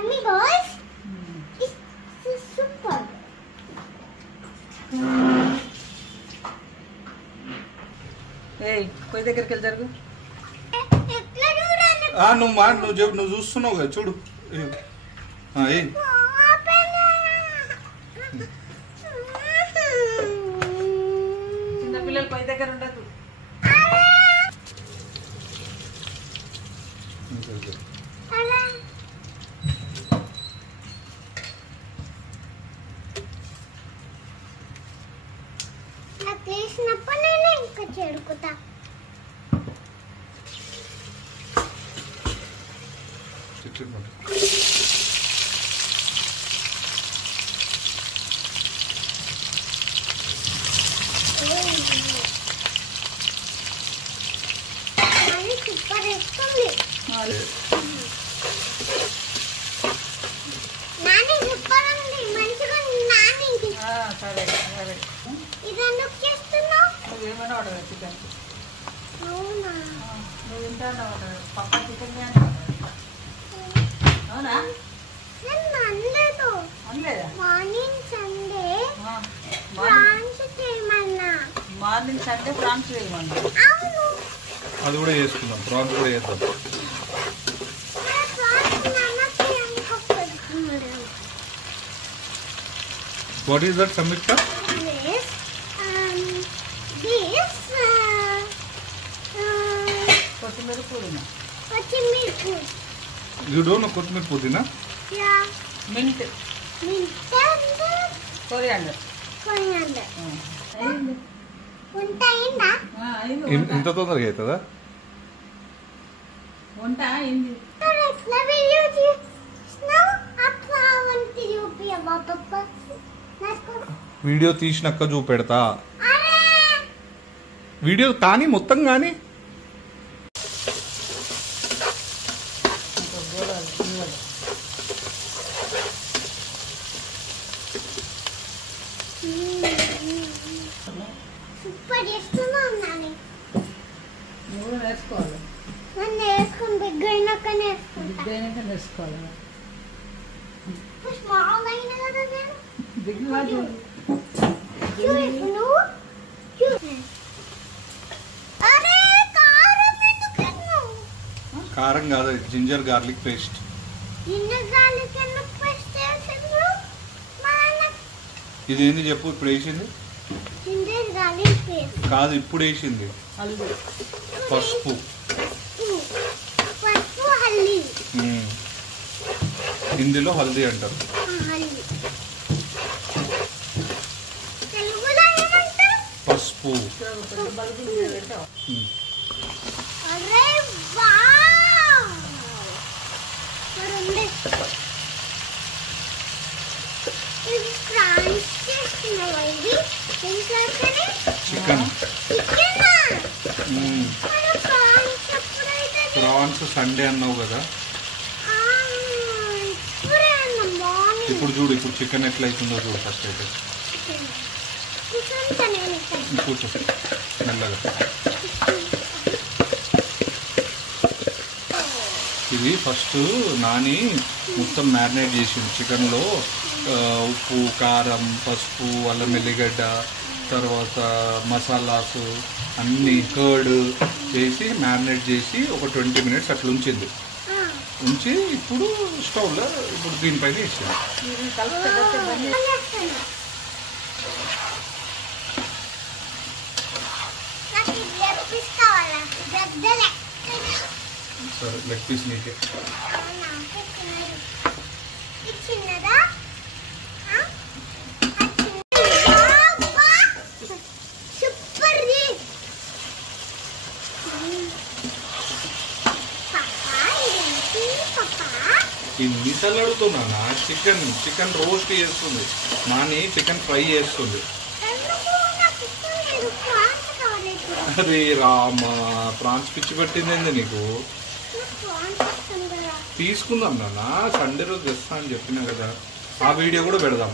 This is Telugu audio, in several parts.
yummy boys. This is super. Hey, कोई देकर के जरूर నువ్వు చూస్తున్నావు కదా చూడు చిన్న పిల్లలు పై దగ్గర ఉండదు నాకు లేచినప్పుడు నేను ఇంకా చెడుకుతా సూపర్ వేస్తుంది నాని సూపర్ ఉంది మంచిగా నాని సరే సరే ఇది ఎందుకు చేస్తున్నావు నువ్వు ఏమైనా ఆర్డర్ చికెన్ అవునా నువ్వు తింటాను పక్క చికెన్ అవునా నేను అనలేదు అనలేదా మార్నింగ్ సండే ఫ్రాన్స్ చేయమన్నా మార్నింగ్ సండే ప్రాన్స్ వేయమన్నా అవును అది కూడా చేసుకుందాం ప్రాన్స్ కూడా చేద్దాం వాట్ ఈస్ దట్ సంయుక్త కొత్తిమీర పుదీనా యూ డోంట్ నో కొత్తిమీర పుదీనా మింట్ కొరియాండర్ ఇంత తొందరగా అవుతుందా వంట అయింది వీడియో తీసినాక చూపెడతా వీడియో కానీ మొత్తం కానీ సూపర్ చేస్తున్నావు నాని నువ్వు నేర్చుకోవాలి నన్ను వేసుకుని బిగ్ అయినాకనే వేసుకుంటా బిగ్ నేర్చుకోవాలి స్మాల్ అయినా కదా నేను బిగ్ నువ్వు అరే కారం ఎందుకు వేసినావు? కారం కాదు ginger garlic paste ginger garlic ఎందుకు పేస్ట్ చేసిండ్రు? మా నాన్న ఇది ఏంది చెప్పు ఇప్పుడు వేసింది జింజర్ గార్లిక్ పేస్ట్ కాదు ఇప్పుడు వేసింది హల్దీ పసుపు పసుపు హల్దీ హిందీలో హల్దీ అంటారు హల్దీ తెలుగులో ఏమంటారు పసుపు బల్బులు పెట్టావు అరే వావ్ ఉంది ఇది ఫ్రాన్స్ చేస్తున్నావా ఇది ఇంట్లోనే చికెన్ ప్రాన్స్ సండే అన్నావు కదా ఇప్పుడు చూడు ఇప్పుడు చికెన్ ఎట్లా అవుతుందో చూడు ఫస్ట్ అయితే కూర్చో మెల్లగా ఇది ఫస్ట్ నాని మొత్తం మ్యారినేట్ చేసింది చికెన్లో ఉప్పు కారం పసుపు అల్లం ఎల్లిగడ్డ తర్వాత మసాలాసు అన్ని కర్డ్ వేసి మ్యారినేట్ చేసి ఒక 20 minutes అట్లా ఉంచింది ఉంచి ఇప్పుడు స్టవ్లో ఇప్పుడు దీనిపైన వేసింది సరే లెగ్ పీస్ నీకే చిన్నదా సూపర్ ఇన్నిసార్లు అడుగుతున్నానా చికెన్ రోస్ట్ చేస్తుంది నాని చికెన్ ఫ్రై చేస్తుంది అరే రామా ప్రాన్స్ పిచ్చి పట్టింది ఏంది నీకు తీసుకుందాం నాన్న సండే రోజు తెస్తా అని చెప్పినా కదా ఆ వీడియో కూడా పెడదాం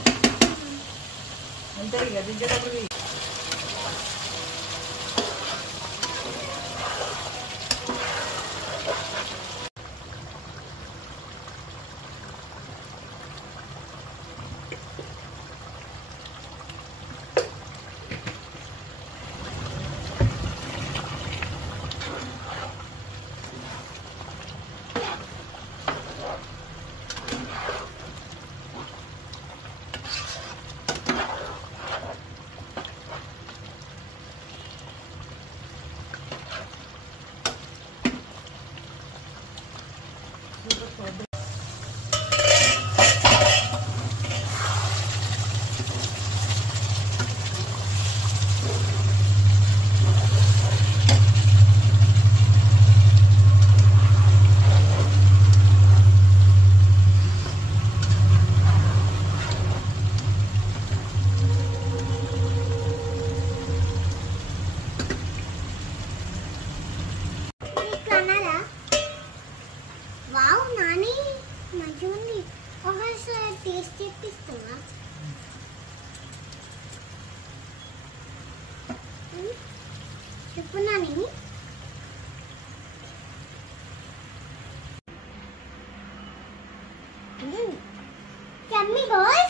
వావ్ నాని మంచిగా ఉంది. ఒకసారి టేస్ట్ చేపిస్తావా? చెప్పు నాని. యమ్మీ బాయ్.